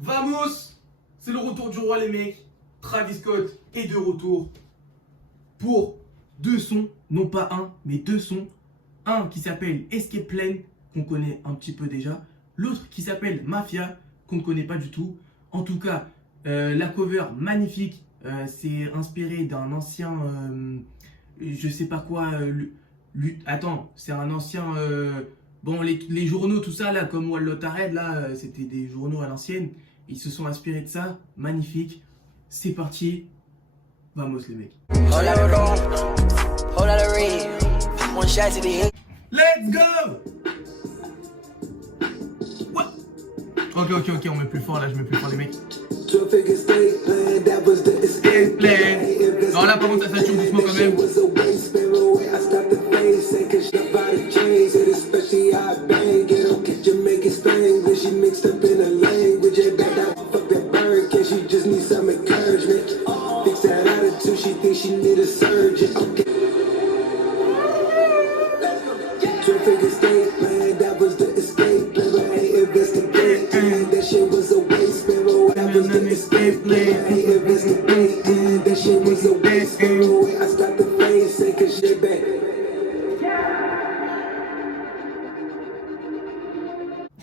Vamos! C'est le retour du roi les mecs. Travis Scott est de retour pour deux sons, non pas un, mais deux sons. Un qui s'appelle Escape Plan, qu'on connaît un petit peu déjà. L'autre qui s'appelle Mafia, qu'on ne connaît pas du tout. En tout cas, la cover magnifique. C'est inspiré d'un ancien, je sais pas quoi. Attends, c'est un ancien. Bon, les journaux, tout ça, là, comme Wallo Tared, là, c'était des journaux à l'ancienne. Ils se sont inspirés de ça. Magnifique. C'est parti. Vamos, les mecs. Let's go! What? Ok, on met plus fort, là, je mets plus fort, les mecs. Escape Plan. Non, là, par contre, ça sature doucement quand même.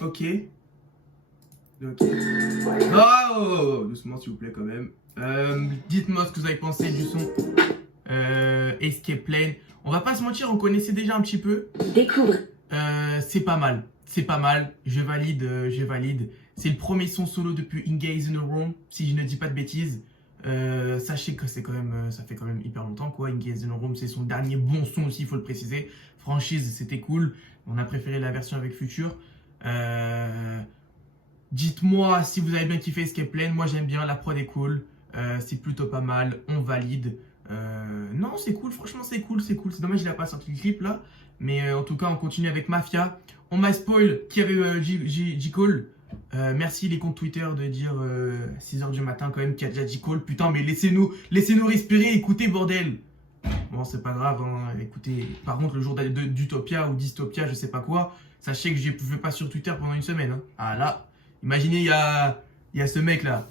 Ok. Oh, doucement s'il vous plaît quand même. Dites-moi ce que vous avez pensé du son Escape Plan. On va pas se mentir, on connaissait déjà un petit peu. Découvre. C'est pas mal. C'est pas mal. Je valide. C'est le premier son solo depuis Engage in the Room, si je ne dis pas de bêtises. Sachez que c'est quand même, ça fait quand même hyper longtemps quoi. Engage in the Room, c'est son dernier bon son aussi, il faut le préciser. Franchise, c'était cool. On a préféré la version avec Future. Dites-moi si vous avez bien kiffé Escape Plan. Moi j'aime bien, la prod est cool. C'est plutôt pas mal, on valide. Non, c'est cool, franchement c'est cool. C'est dommage qu'il n'a pas sorti le clip là. Mais en tout cas, on continue avec Mafia. On m'a spoil qui avait J. Cole. Merci les comptes Twitter de dire 6h du matin quand même qu'il y a déjà J. Cole. Putain, mais laissez-nous respirer, écoutez bordel. Bon, c'est pas grave, hein. Écoutez, par contre, le jour d'Utopia ou Dystopia, je sais pas quoi, sachez que je ne pouvais pas sur Twitter pendant une semaine. Hein. Ah là, imaginez, il y a ce mec là.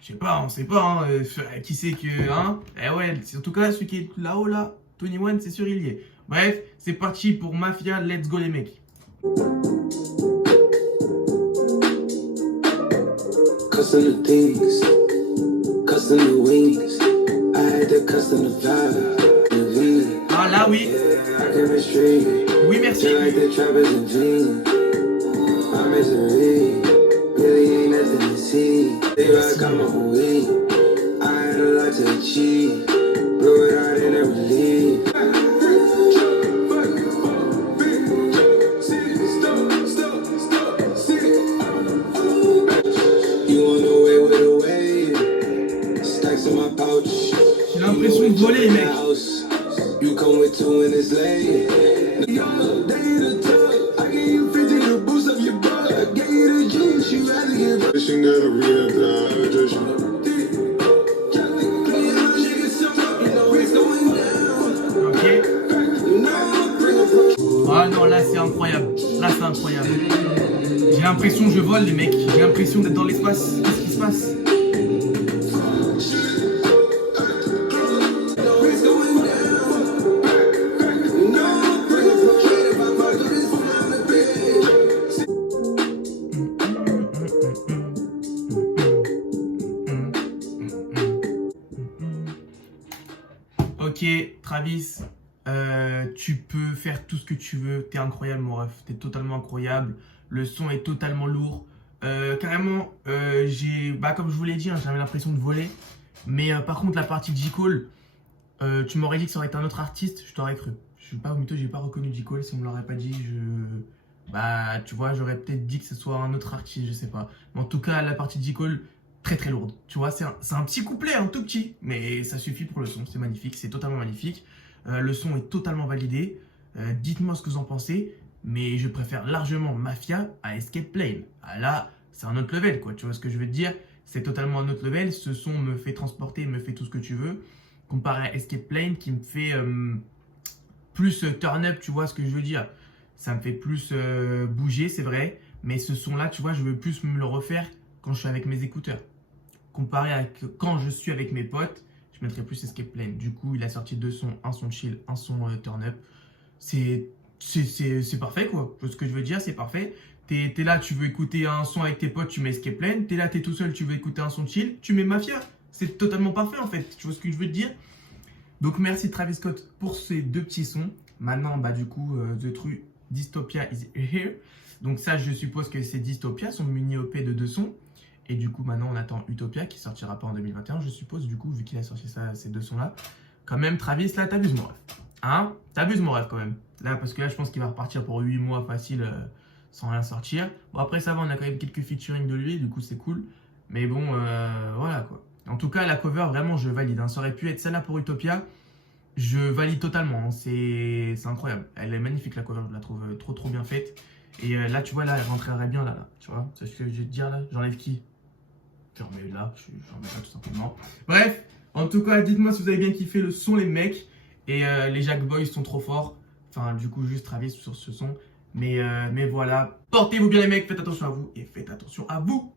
Je sais pas, on sait pas, hein, qui c'est que. Hein. Eh ouais, en tout cas, celui qui est là-haut là, 21, c'est sûr, il y est. Bref, c'est parti pour Mafia, let's go les mecs. Custom the things, custom the wings. I had to custom the vibe. Ah là oui. Oui merci. J'ai l'impression de voler les mecs. You come with two in this lane. Yo, they need a tug. I gave you 50 to boost up your butt. I gave you the juice, you had to give up. She gotta read it. Ok. Ah non, là c'est incroyable. Là c'est incroyable. J'ai l'impression que je vole les mecs. J'ai l'impression d'être dans l'espace. Qu'est-ce qui se passe? Ok, Travis, tu peux faire tout ce que tu veux. T'es incroyable, mon ref. T'es totalement incroyable. Le son est totalement lourd. Carrément, comme je vous l'ai dit, hein, j'avais l'impression de voler. Mais par contre, la partie de J. Cole, tu m'aurais dit que ça aurait été un autre artiste, je t'aurais cru. Je suis pas au mytho, j'ai pas reconnu J. Cole. Si on me l'aurait pas dit, tu vois, j'aurais peut-être dit que ce soit un autre artiste, je sais pas. Mais en tout cas, la partie de J. Cole, très très lourde. Tu vois, c'est un petit couplet, un tout petit, mais ça suffit pour le son. C'est magnifique, c'est totalement magnifique. Le son est totalement validé. Dites-moi ce que vous en pensez, mais je préfère largement Mafia à Escape Plan. Ah, là, c'est un autre level, quoi. Tu vois ce que je veux te dire? C'est totalement un autre level. Ce son me fait transporter, me fait tout ce que tu veux. Comparé à Escape Plan qui me fait plus turn up, tu vois ce que je veux dire? Ça me fait plus bouger, c'est vrai. Mais ce son-là, tu vois, je veux plus me le refaire quand je suis avec mes écouteurs. Comparé à quand je suis avec mes potes, je mettrais plus Escape Lane. Du coup, il a sorti deux sons, un son chill, un son turn up. C'est parfait quoi. Ce que je veux dire, c'est parfait. T'es là, tu veux écouter un son avec tes potes, tu mets Escape Lane. T'es là, t'es tout seul, tu veux écouter un son chill, tu mets Mafia. C'est totalement parfait en fait. Tu vois ce que je veux te dire? Donc merci Travis Scott pour ces deux petits sons. Maintenant, bah du coup, The True Dystopia is here. Donc ça, je suppose que c'est Dystopia, son mini OP de deux sons. Et du coup, maintenant, on attend Utopia qui sortira pas en 2021, je suppose, du coup, vu qu'il a sorti ça, ces deux sons-là. Quand même, Travis, là, t'abuses mon rêve. Hein? T'abuses mon rêve quand même. Là, parce que là, je pense qu'il va repartir pour 8 mois facile sans rien sortir. Bon, après, ça va, on a quand même quelques featuring de lui, du coup, c'est cool. Mais bon, voilà quoi. En tout cas, la cover, vraiment, je valide. Hein. Ça aurait pu être celle-là pour Utopia. Je valide totalement. Hein. C'est incroyable. Elle est magnifique, la cover. Je la trouve trop bien faite. Et là, tu vois, là, elle rentrerait bien là. Tu vois, c'est ce que je vais te dire là. J'enlève qui? J'en mets là, j'en mets là tout simplement. Bref, en tout cas, dites-moi si vous avez bien kiffé le son, les mecs. Et les Jack Boys sont trop forts. Enfin, du coup, juste Travis sur ce son. Mais voilà. Portez-vous bien, les mecs. Faites attention à vous et faites attention à vous.